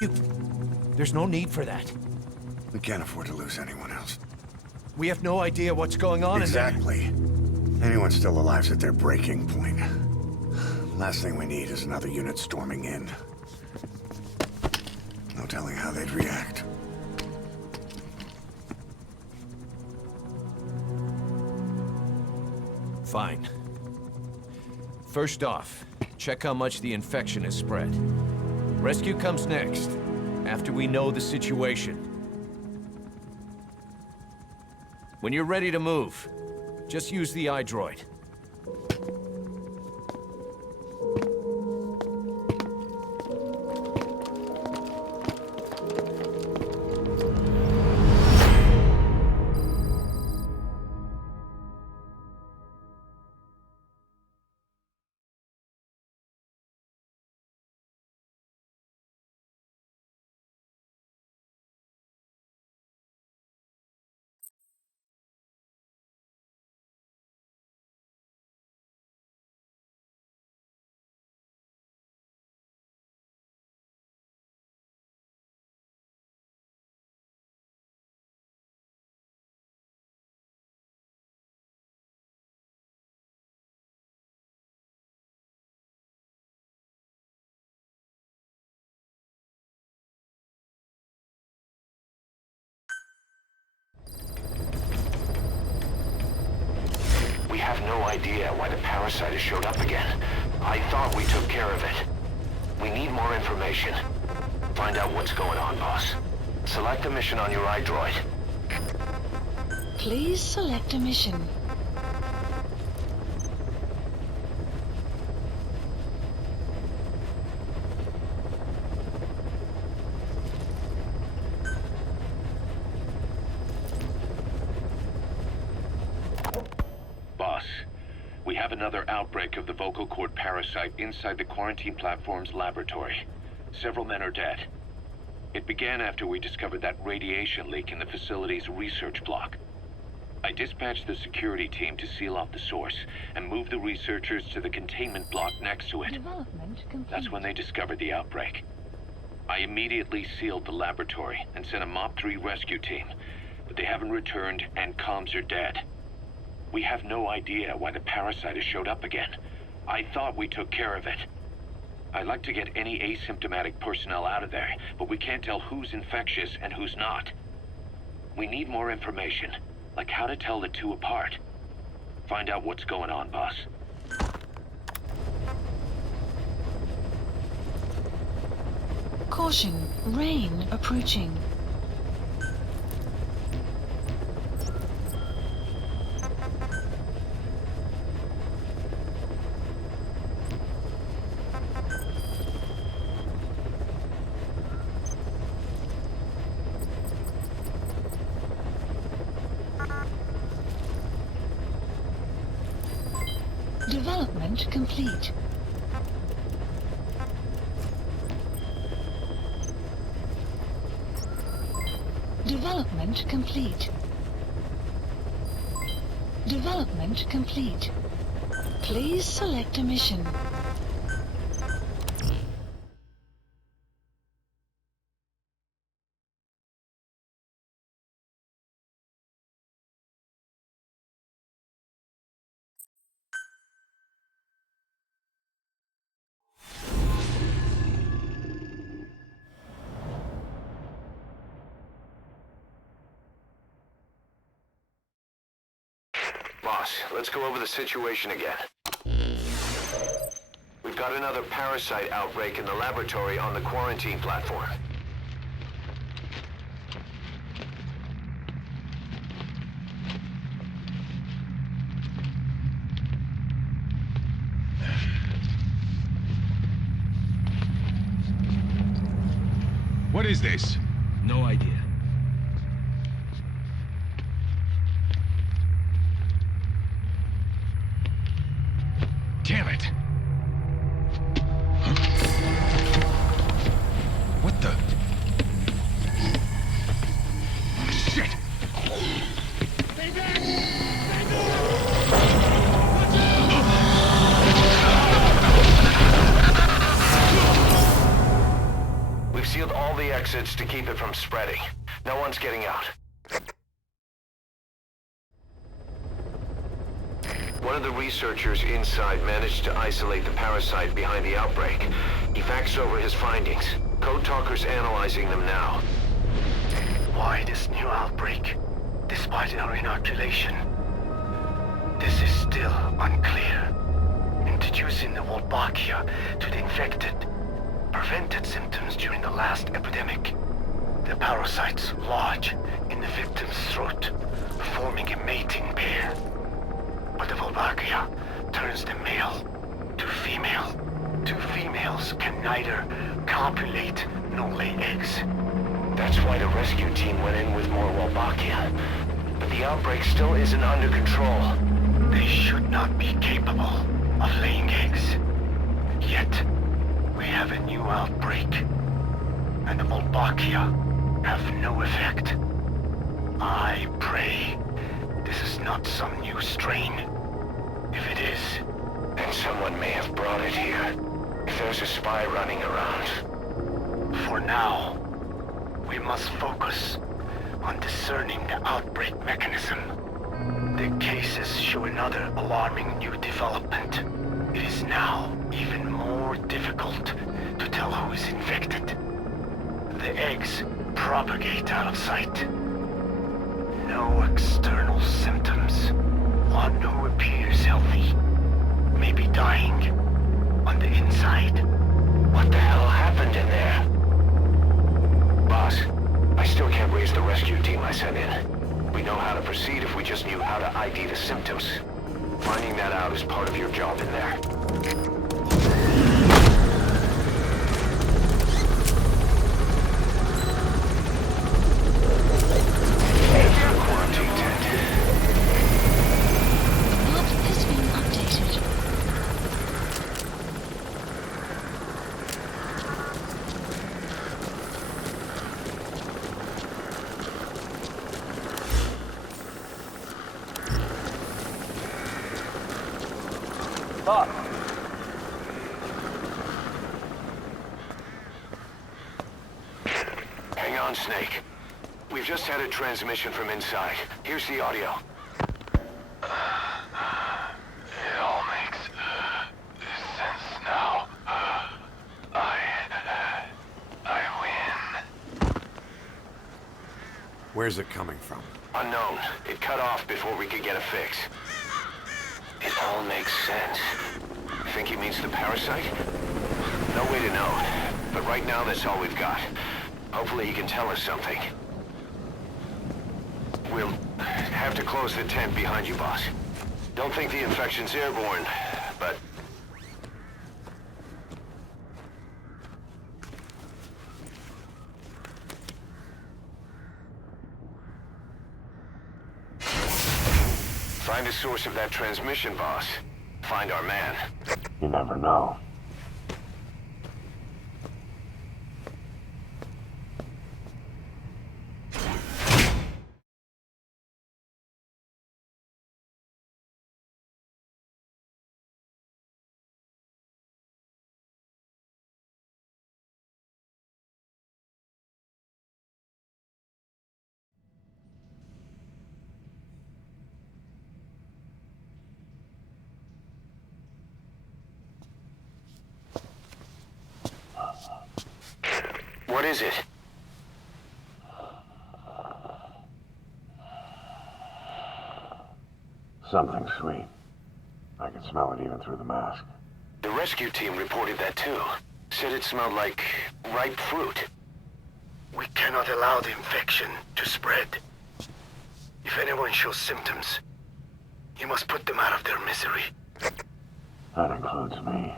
There's no need for that. We can't afford to lose anyone else. We have no idea what's going on Exactly. Anyone still alive's at their breaking point. Last thing we need is another unit storming in. No telling how they'd react. Fine. First off, check how much the infection has spread. Rescue comes next, after we know the situation. When you're ready to move, just use the iDroid. We have no idea why the parasite has showed up again. I thought we took care of it. We need more information. Find out what's going on, boss. Select a mission on your iDroid. Please select a mission. Boss, we have another outbreak of the vocal cord parasite inside the quarantine platform's laboratory. Several men are dead. It began after we discovered that radiation leak in the facility's research block. I dispatched the security team to seal off the source and move the researchers to the containment block next to it. Development complete. That's when they discovered the outbreak. I immediately sealed the laboratory and sent a MOP-3 rescue team, but they haven't returned and comms are dead. We have no idea why the parasite has showed up again. I thought we took care of it. I'd like to get any asymptomatic personnel out of there, but we can't tell who's infectious and who's not. We need more information, like how to tell the two apart. Find out what's going on, boss. Caution, rain approaching. Development complete. Development complete. Development complete. Please select a mission. Boss, let's go over the situation again. We've got another parasite outbreak in the laboratory on the quarantine platform. What is this? No idea. Damn it! Huh? What the? Shit! Stay back! Stay back! We've sealed all the exits to keep it from spreading. No one's getting out. One of the researchers inside managed to isolate the parasite behind the outbreak. He faxed over his findings. Code Talker's analyzing them now. Why this new outbreak, despite our inoculation? This is still unclear. Introducing the Wolbachia to the infected prevented symptoms during the last epidemic. The parasites lodge in the victim's throat, forming a mating pair. But the Wolbachia turns the male to female. Two females can neither copulate nor lay eggs. That's why the rescue team went in with more Wolbachia. But the outbreak still isn't under control. They should not be capable of laying eggs. Yet, we have a new outbreak. And the Wolbachia have no effect. I pray this is not some new strain. If it is, then someone may have brought it here. If there's a spy running around. For now, we must focus on discerning the outbreak mechanism. The cases show another alarming new development. It is now even more difficult to tell who is infected. The eggs propagate out of sight. No external symptoms. One who appears healthy may be dying on the inside. What the hell happened in there? Boss, I still can't raise the rescue team I sent in. We know how to proceed if we just knew how to ID the symptoms. Finding that out is part of your job in there. Quarantine tent. Map has been updated. Hang on, Snake. We've just had a transmission from inside. Here's the audio. It all makes sense now. I win. Where's it coming from? Unknown. It cut off before we could get a fix. It all makes sense. Think he means the parasite? No way to know. But right now, that's all we've got. Hopefully he can tell us something. We'll have to close the tent behind you, boss. Don't think the infection's airborne, but... Find the source of that transmission, boss. Find our man. You never know. What is it? Something sweet. I can smell it even through the mask. The rescue team reported that too. Said it smelled like ripe fruit. We cannot allow the infection to spread. If anyone shows symptoms, you must put them out of their misery. That includes me.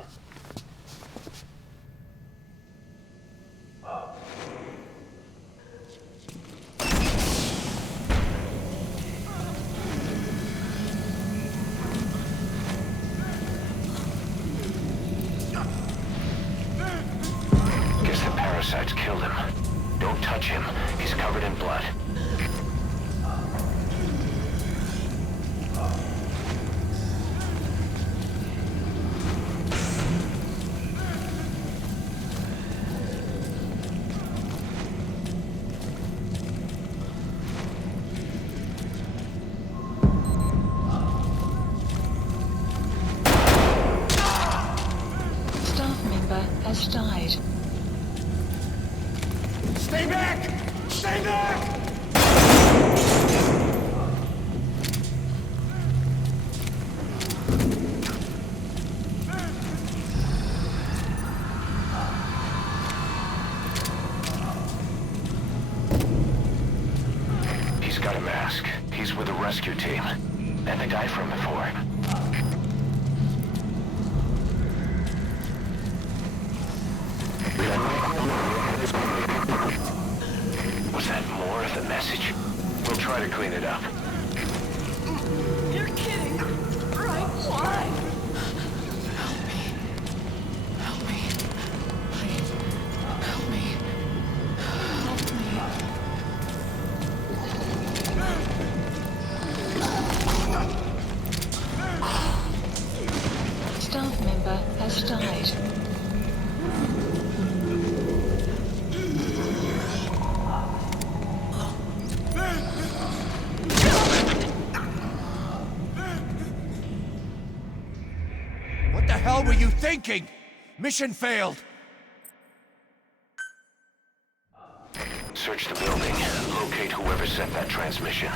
Guess the parasites killed him. Don't touch him. He's covered in blood. He's got a mask. He's with the rescue team. And the guy from before. Was that more of the message? We'll try to clean it up. You're kidding, right? Why? Help me. Please. Help me. Staff member has died. What the hell were you thinking? Mission failed. Search the building. Locate whoever sent that transmission.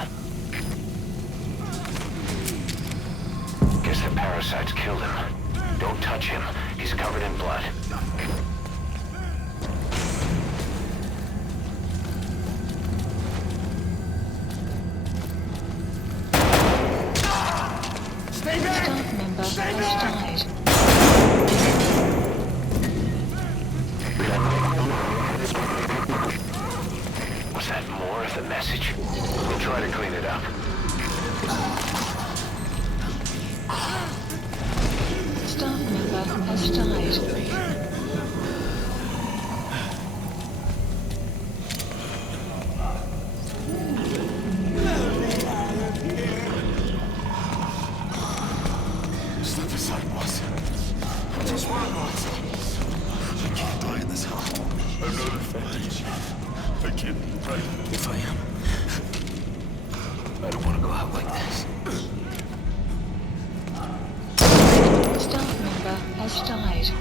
Guess the parasites killed him. Don't touch him. He's covered in blood. Stay back! Staff member Stay has back! died. Was that more of the message? We'll try to clean it up. Staff member has died. Step aside, boss. Just one, boss. I can't die in this hell. I'm not infected. I can't be right. If I am, I don't want to go out like this. Staff member has died.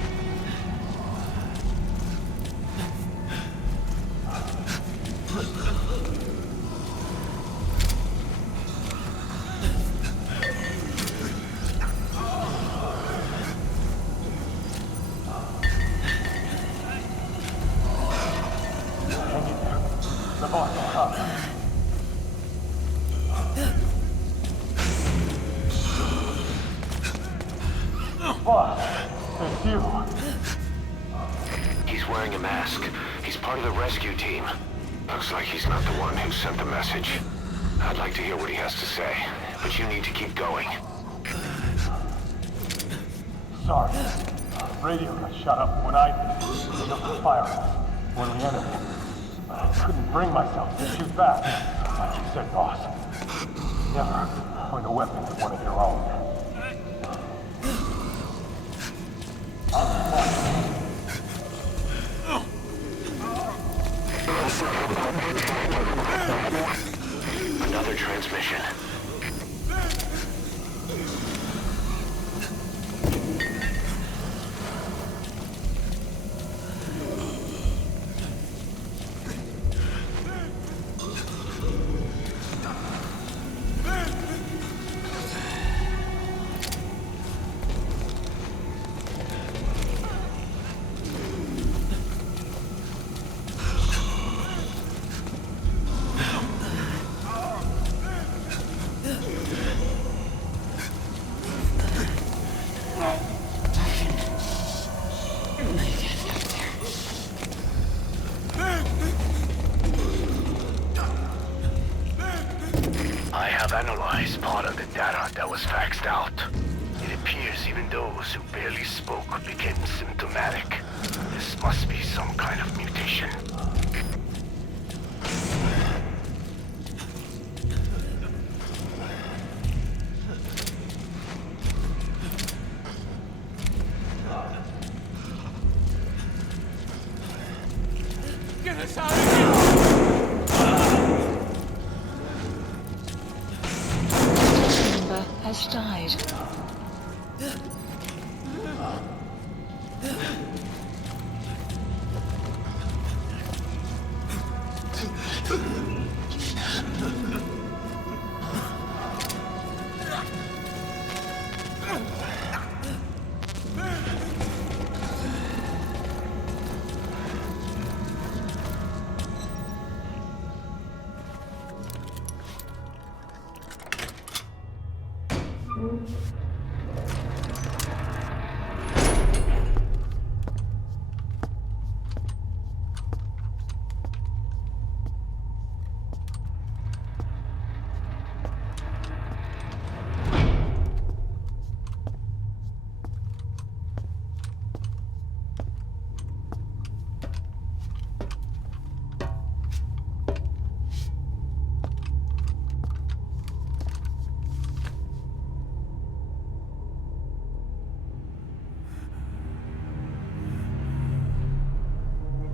He's wearing a mask. He's part of the rescue team. Looks like he's not the one who sent the message. I'd like to hear what he has to say, but you need to keep going. Sorry. Radio got shut up when I did. It was fire when we entered it. But I couldn't bring myself to shoot back. Like you said, boss. Never point a weapon at one of your own. Another transmission. I have analyzed part of the data that was faxed out. It appears even those who barely spoke became symptomatic. This must be some kind of mutation. Get us out of here! Staff member has died.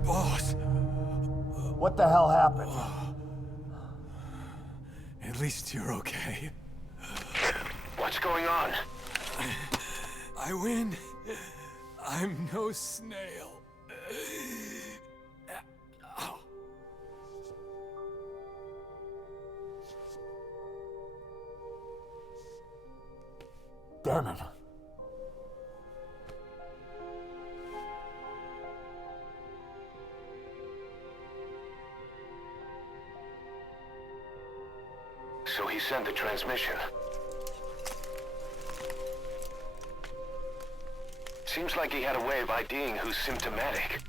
Boss, What the hell happened? at least you're okay. What's going on? I win. I'm no snail. Damn it. So he sent the transmission. Seems like he had a way of IDing who's symptomatic.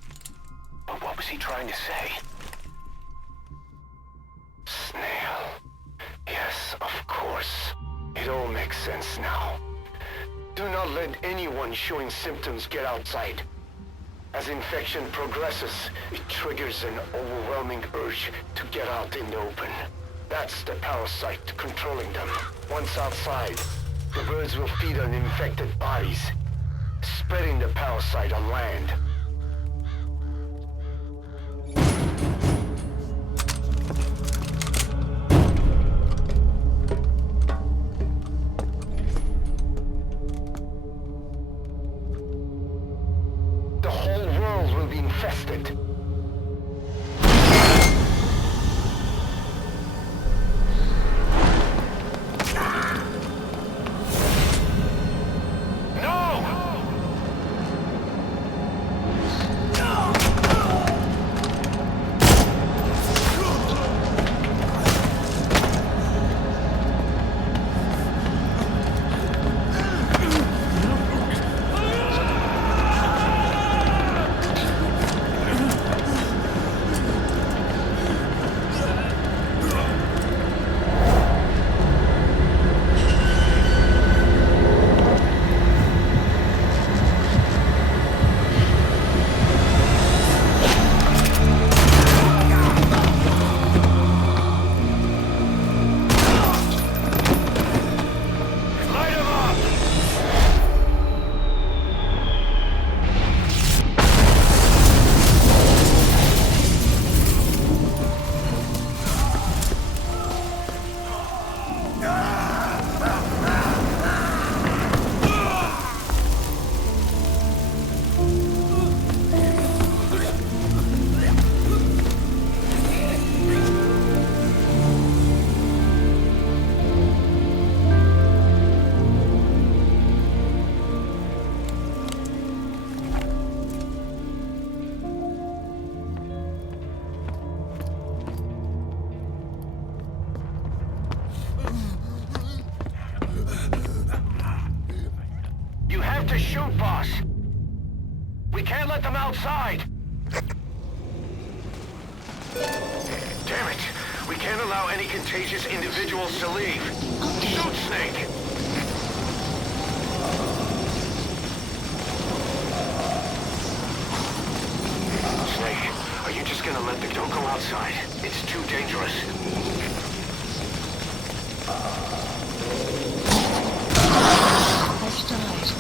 But what was he trying to say? Snail. Yes, of course. It all makes sense now. Do not let anyone showing symptoms get outside. As infection progresses, it triggers an overwhelming urge to get out in the open. That's the parasite controlling them. Once outside, the birds will feed on infected bodies, spreading the parasite on land. The whole world will be infested. To shoot, boss. We can't let them outside. Damn it. We can't allow any contagious individuals to leave. Shoot, Snake. Snake, are you just gonna let the... Don't go outside. It's too dangerous. Has died.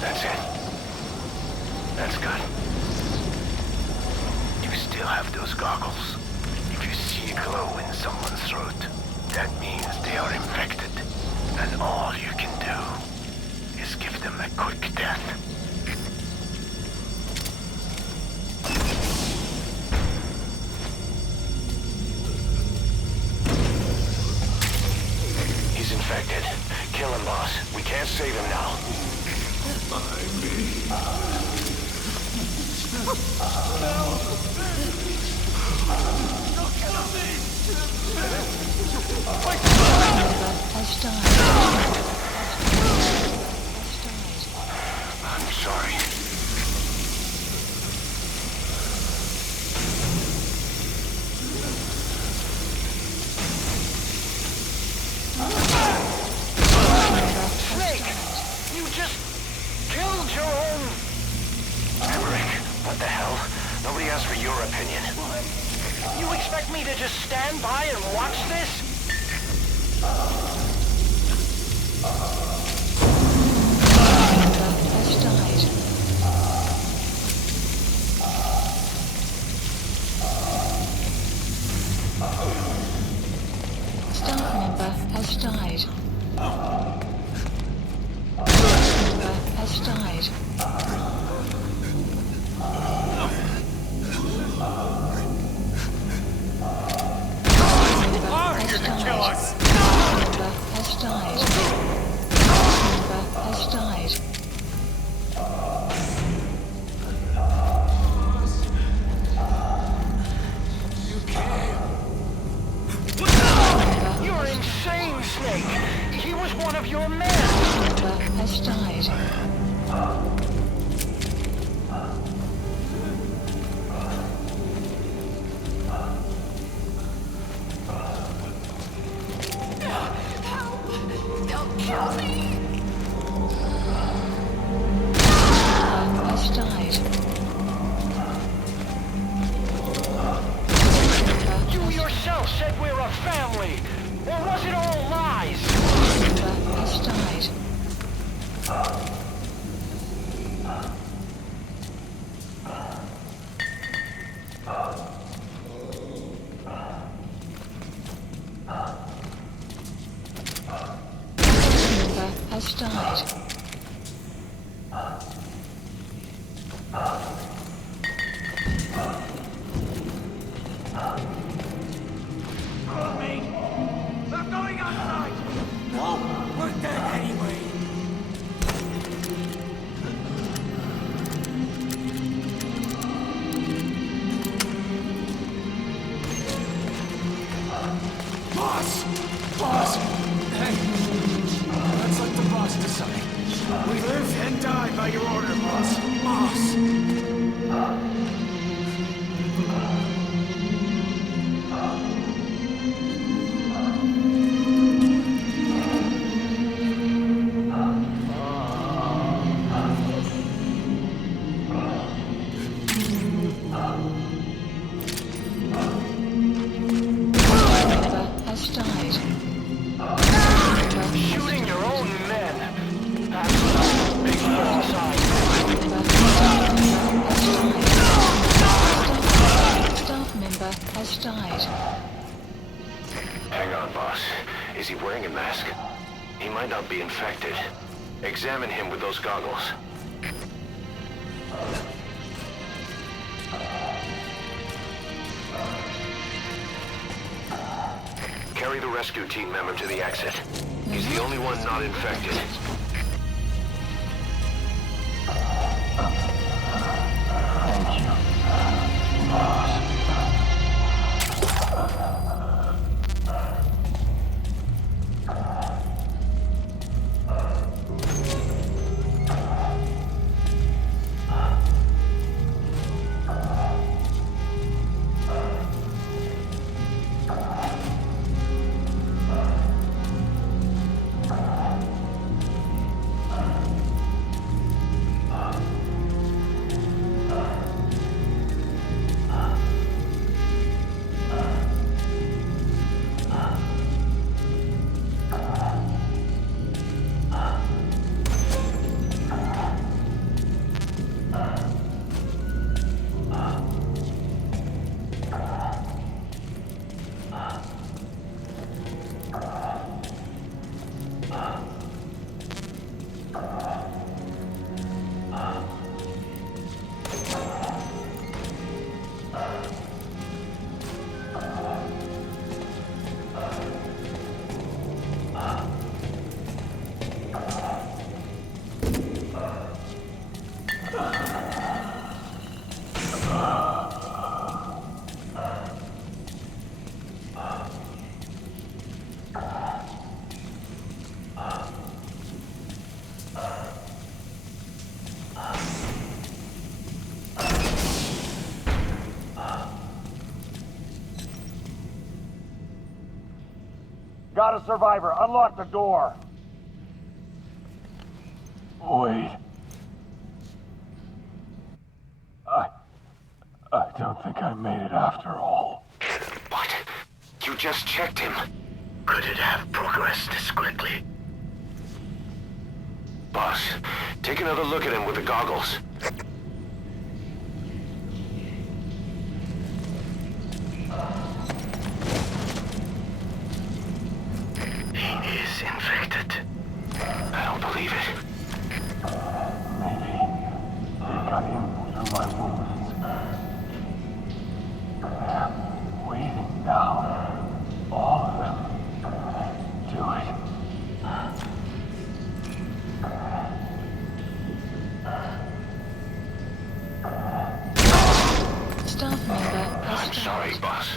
That's it. That's good. You still have those goggles. If you see a glow in someone's throat, that means they are infected. And all you can do is give them a quick death. He's infected. Kill him, boss. We can't save him now. Has died. I'm sorry. Snake! You just killed your own... Emmerich, what the hell? Nobody asked for your opinion. You expect me to just stand by and watch this? Has died. Staff member has died. Member has died. Member has died. Member has died. You're insane, Snake! He was one of your men! Member has died. They'll kill me! Member has died. Member You yourself said we're a family! Or was it all lies? has died. Member has died. They're going outside! No, we're dead anyway! Boss! Boss! Hey! Let's let the boss decide. We live and die by your order, boss. Boss! Member has died. Member Shooting your own men! That's not big homicide. Staff member has died. Hang on, boss. Is he wearing a mask? He might not be infected. Examine him with those goggles. Carry the rescue team member to the exit. He's the only one not infected. Thank you, boss. got a survivor. Unlock the door. Wait. I don't think I made it after all. What? You just checked him. Could it have progressed this quickly? Boss, take another look at him with the goggles. He is infected. I don't believe it. Maybe he got in through my wounds. They're waiting now. All of them. Do it. Staff member has I'm sorry, died. boss.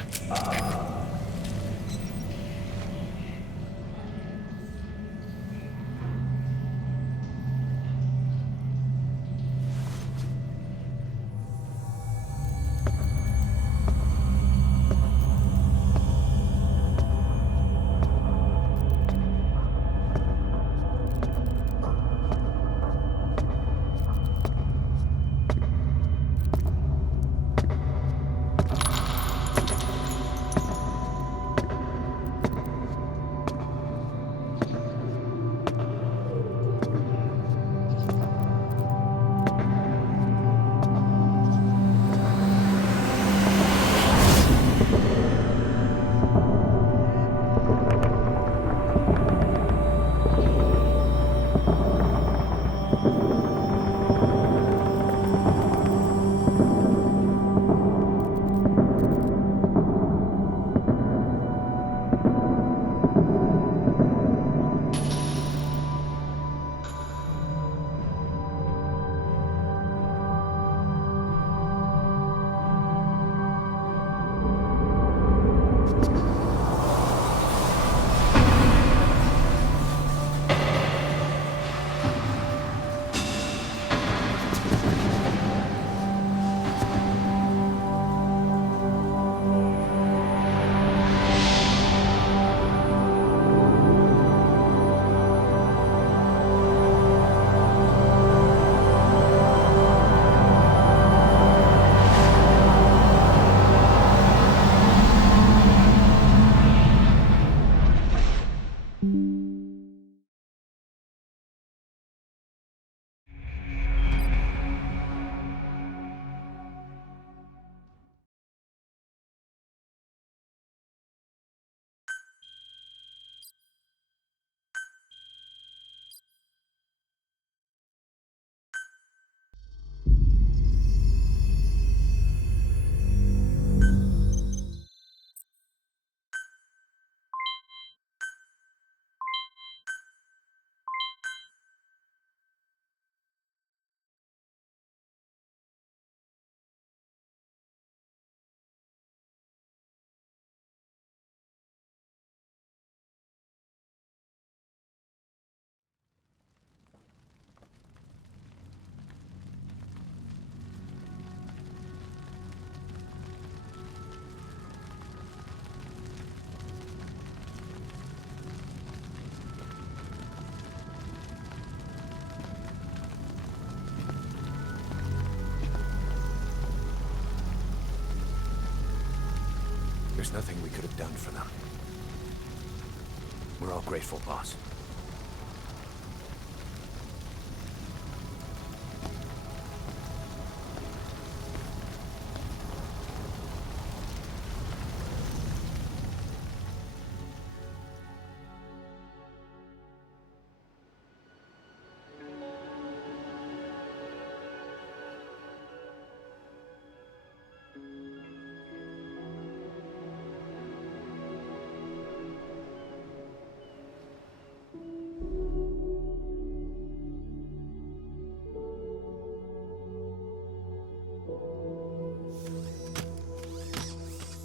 There's nothing we could have done for them. We're all grateful, boss.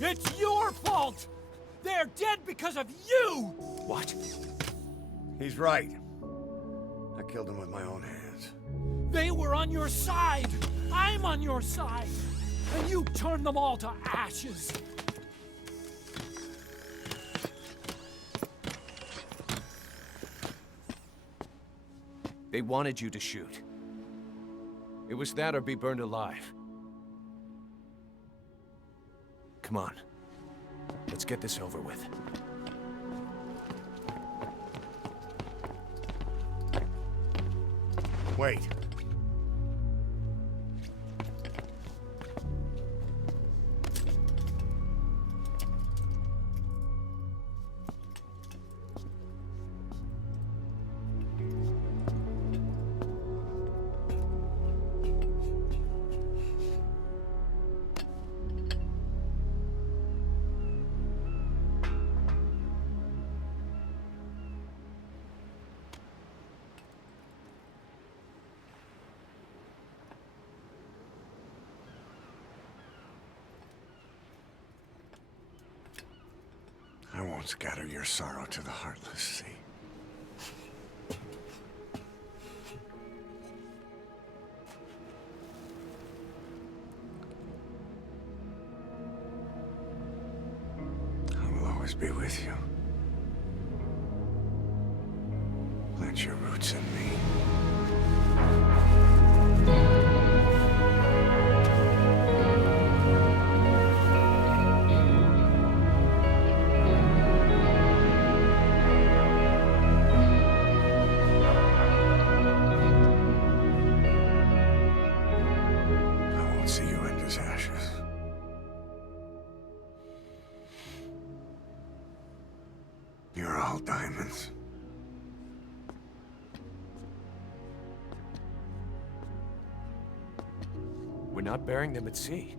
It's your fault! They're dead because of you! What? He's right. I killed him with my own hands. They were on your side! I'm on your side! And you turned them all to ashes! They wanted you to shoot. It was that or be burned alive. Come on. Let's get this over with. Wait. I won't scatter your sorrow to the heartless sea. I will always be with you. Plant your roots in me. You're all diamonds. We're not burying them at sea.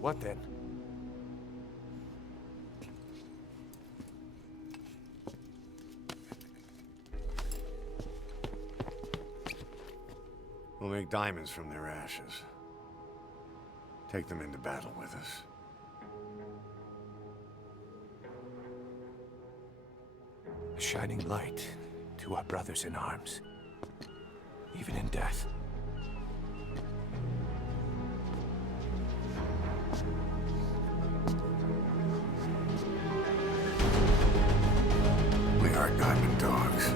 What then? We'll make diamonds from their ashes. Take them into battle with us. A shining light to our brothers in arms, even in death. We are diamond dogs.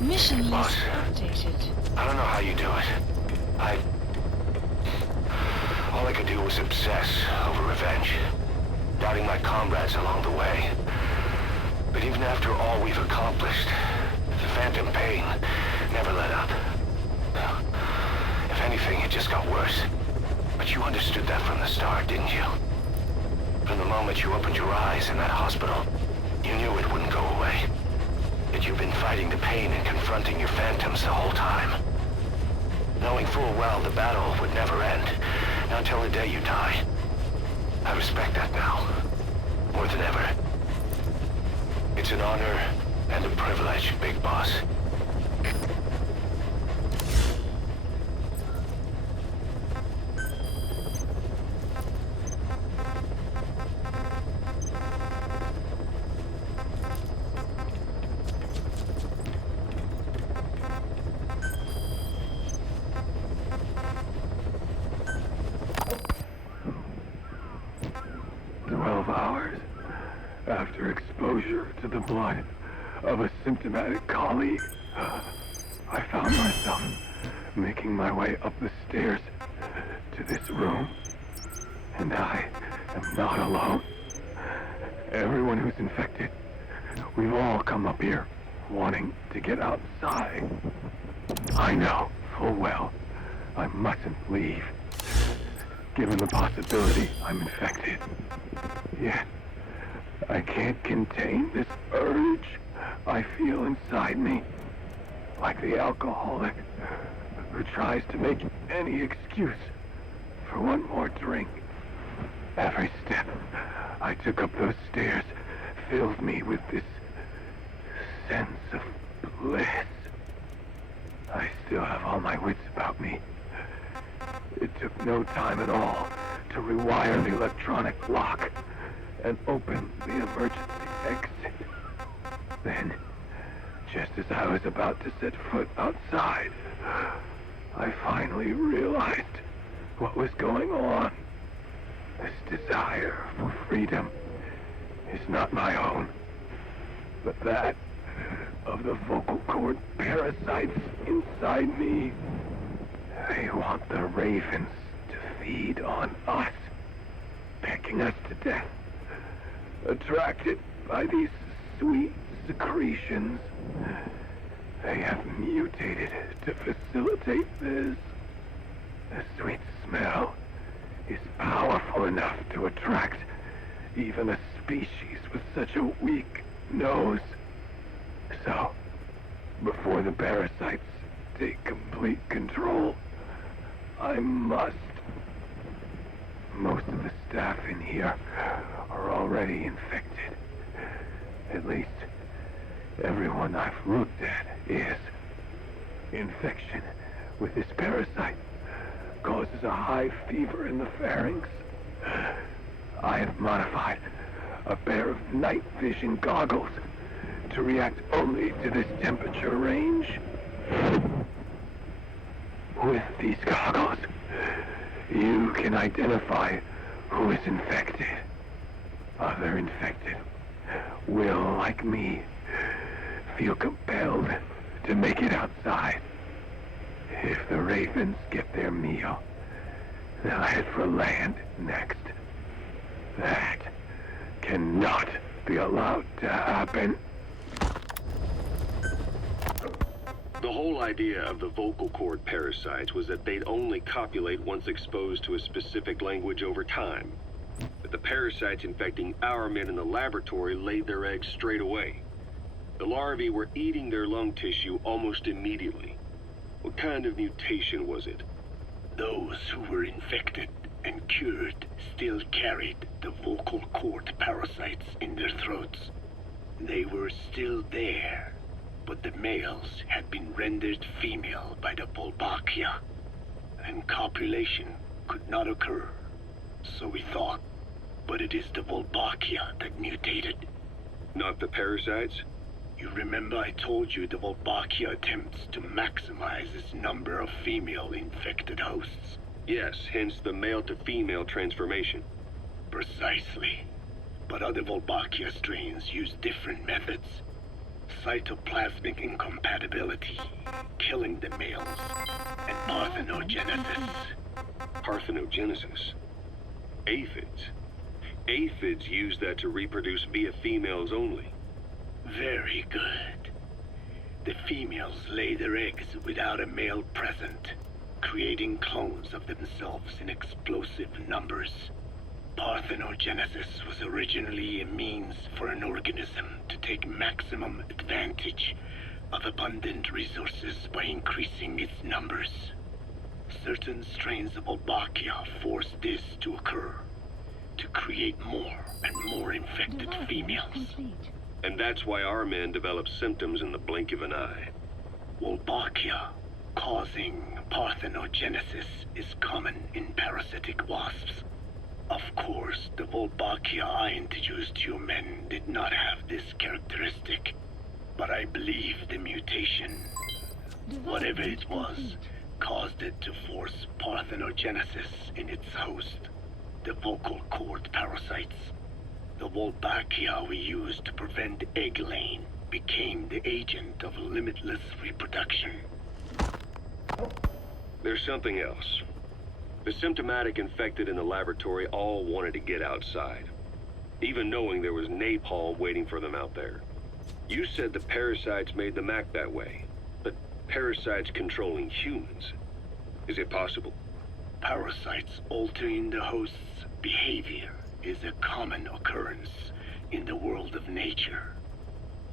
Mission Boss, list updated. I don't know how you do it. All I could do was obsess over revenge, doubting my comrades along the way. But even after all we've accomplished, the phantom pain never let up. If anything, it just got worse. But you understood that from the start, didn't you? From the moment you opened your eyes in that hospital, you knew it wouldn't go away. That you've been fighting the pain and confronting your phantoms the whole time. Knowing full well the battle would never end, not until the day you die. I respect that now, more than ever. It's an honor and a privilege, Big Boss. After exposure to the blood of a symptomatic colleague, I found myself making my way up the stairs to this room. And I am not alone. Everyone who's infected, we've all come up here wanting to get outside. I know full well I mustn't leave, given the possibility I'm infected. Yet, I can't contain this urge I feel inside me, like the alcoholic who tries to make any excuse for one more drink. Every step I took up those stairs filled me with this sense of bliss. I still have all my wits about me. It took no time at all to rewire the electronic lock and open the emergency exit. Then, just as I was about to set foot outside, I finally realized what was going on. This desire for freedom is not my own, but that of the vocal cord parasites inside me. They want the ravens to feed on us, pecking us to death, attracted by these sweet secretions. They have mutated to facilitate this. The sweet smell is powerful enough to attract even a species with such a weak nose. So, before the parasites take complete control, I must. Most of the staff in here are already infected. At least, everyone I've looked at is. Infection with this parasite causes a high fever in the pharynx. I have modified a pair of night vision goggles to react only to this temperature range. With these goggles, you can identify who is infected. Other infected will, like me, feel compelled to make it outside. If the ravens get their meal, they'll head for land next. That cannot be allowed to happen. The whole idea of the vocal cord parasites was that they'd only copulate once exposed to a specific language over time. But the parasites infecting our men in the laboratory laid their eggs straight away. The larvae were eating their lung tissue almost immediately. What kind of mutation was it? Those who were infected and cured still carried the vocal cord parasites in their throats. They were still there, but the males had been rendered female by the Wolbachia, and copulation could not occur. So we thought, but it is the Wolbachia that mutated. Not the parasites? You remember I told you the Wolbachia attempts to maximize its number of female infected hosts? Yes, hence the male-to-female transformation. Precisely. But other Wolbachia strains use different methods. Cytoplasmic incompatibility, killing the males, and parthenogenesis. Parthenogenesis? Aphids? Aphids use that to reproduce via females only. Very good. The females lay their eggs without a male present, creating clones of themselves in explosive numbers. Parthenogenesis was originally a means for an organism to take maximum advantage of abundant resources by increasing its numbers. Certain strains of Wolbachia force this to occur, to create more and more infected females. And that's why our men develop symptoms in the blink of an eye. Wolbachia causing parthenogenesis is common in parasitic wasps. Of course, the Wolbachia I introduced to you men did not have this characteristic, but I believe the mutation, whatever it was, caused it to force parthenogenesis in its host, the vocal cord parasites. The Wolbachia we used to prevent egg laying became the agent of limitless reproduction. There's something else. The symptomatic infected in the laboratory all wanted to get outside, even knowing there was napalm waiting for them out there. You said the parasites made them act that way, but parasites controlling humans. Is it possible? Parasites altering the host's behavior is a common occurrence in the world of nature.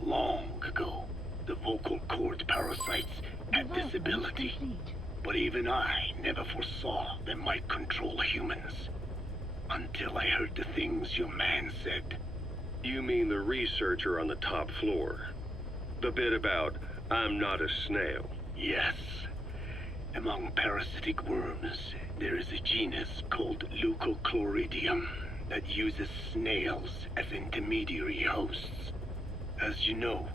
Long ago, the vocal cord parasites had this ability. But even I never foresaw they might control humans. Until I heard the things your man said. You mean the researcher on the top floor? The bit about, I'm not a snail, Yes. Among parasitic worms, there is a genus called Leucochloridium that uses snails as intermediary hosts. As you know,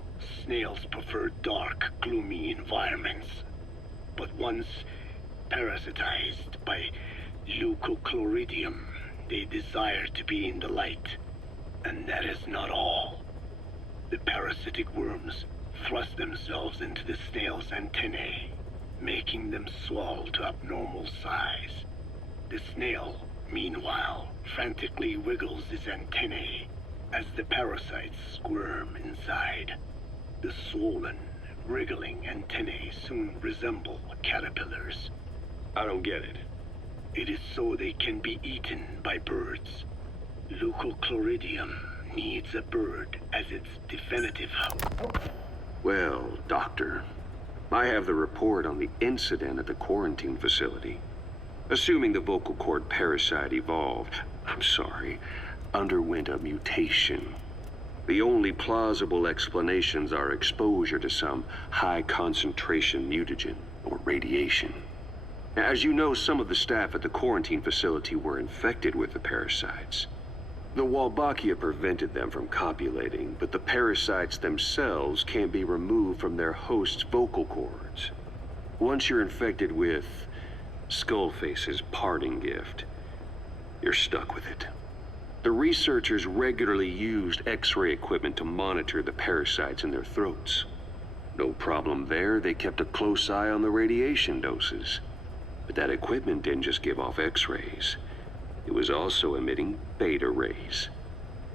snails prefer dark, gloomy environments. But once parasitized by Leucochloridium, they desire to be in the light. And that is not all. The parasitic worms thrust themselves into the snail's antennae, making them swell to abnormal size. The snail, meanwhile, frantically wiggles his antennae as the parasites squirm inside. The swollen, wriggling antennae soon resemble caterpillars. I don't get it. It is so they can be eaten by birds. Leucochloridium needs a bird as its definitive host. Well, Doctor, I have the report on the incident at the quarantine facility. Assuming the vocal cord parasite underwent a mutation. The only plausible explanations are exposure to some high-concentration mutagen or radiation. As you know, some of the staff at the quarantine facility were infected with the parasites. The Wolbachia prevented them from copulating, but the parasites themselves can't be removed from their host's vocal cords. Once you're infected with Skullface's parting gift, you're stuck with it. The researchers regularly used X-ray equipment to monitor the parasites in their throats. No problem there, they kept a close eye on the radiation doses. But that equipment didn't just give off X-rays. It was also emitting beta rays.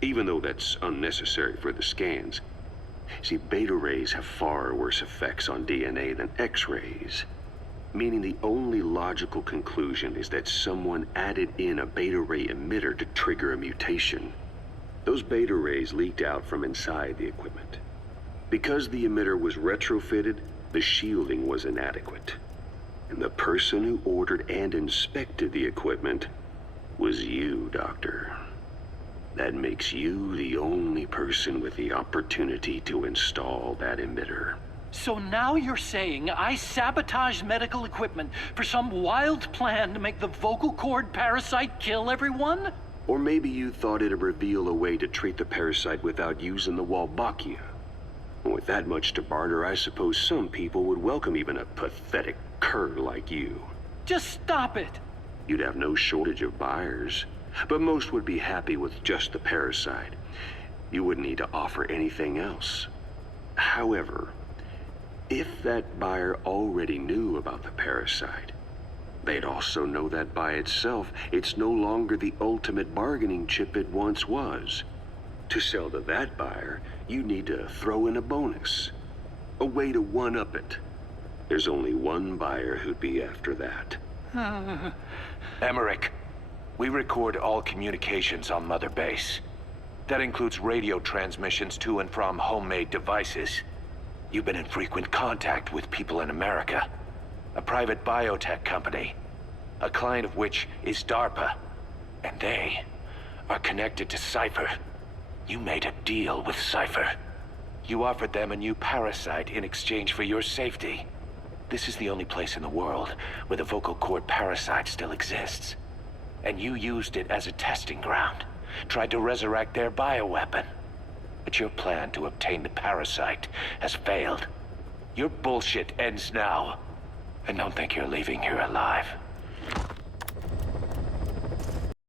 Even though that's unnecessary for the scans. See, beta rays have far worse effects on DNA than X-rays. Meaning the only logical conclusion is that someone added in a beta ray emitter to trigger a mutation. Those beta rays leaked out from inside the equipment. Because the emitter was retrofitted, the shielding was inadequate. And the person who ordered and inspected the equipment was you, Doctor. That makes you the only person with the opportunity to install that emitter. So now you're saying I sabotaged medical equipment for some wild plan to make the vocal cord parasite kill everyone? Or maybe you thought it'd reveal a way to treat the parasite without using the Wolbachia. With that much to barter, I suppose some people would welcome even a pathetic cur like you. Just stop it! You'd have no shortage of buyers, but most would be happy with just the parasite. You wouldn't need to offer anything else. However, if that buyer already knew about the parasite, they'd also know that by itself, it's no longer the ultimate bargaining chip it once was. To sell to that buyer, you need to throw in a bonus. A way to one-up it. There's only one buyer who'd be after that. Emmerich, we record all communications on Mother Base. That includes radio transmissions to and from homemade devices. You've been in frequent contact with people in America. A private biotech company. A client of which is DARPA. And they are connected to Cypher. You made a deal with Cypher. You offered them a new parasite in exchange for your safety. This is the only place in the world where the vocal cord parasite still exists. And you used it as a testing ground. Tried to resurrect their bioweapon. But your plan to obtain the parasite has failed. Your bullshit ends now. And don't think you're leaving here alive.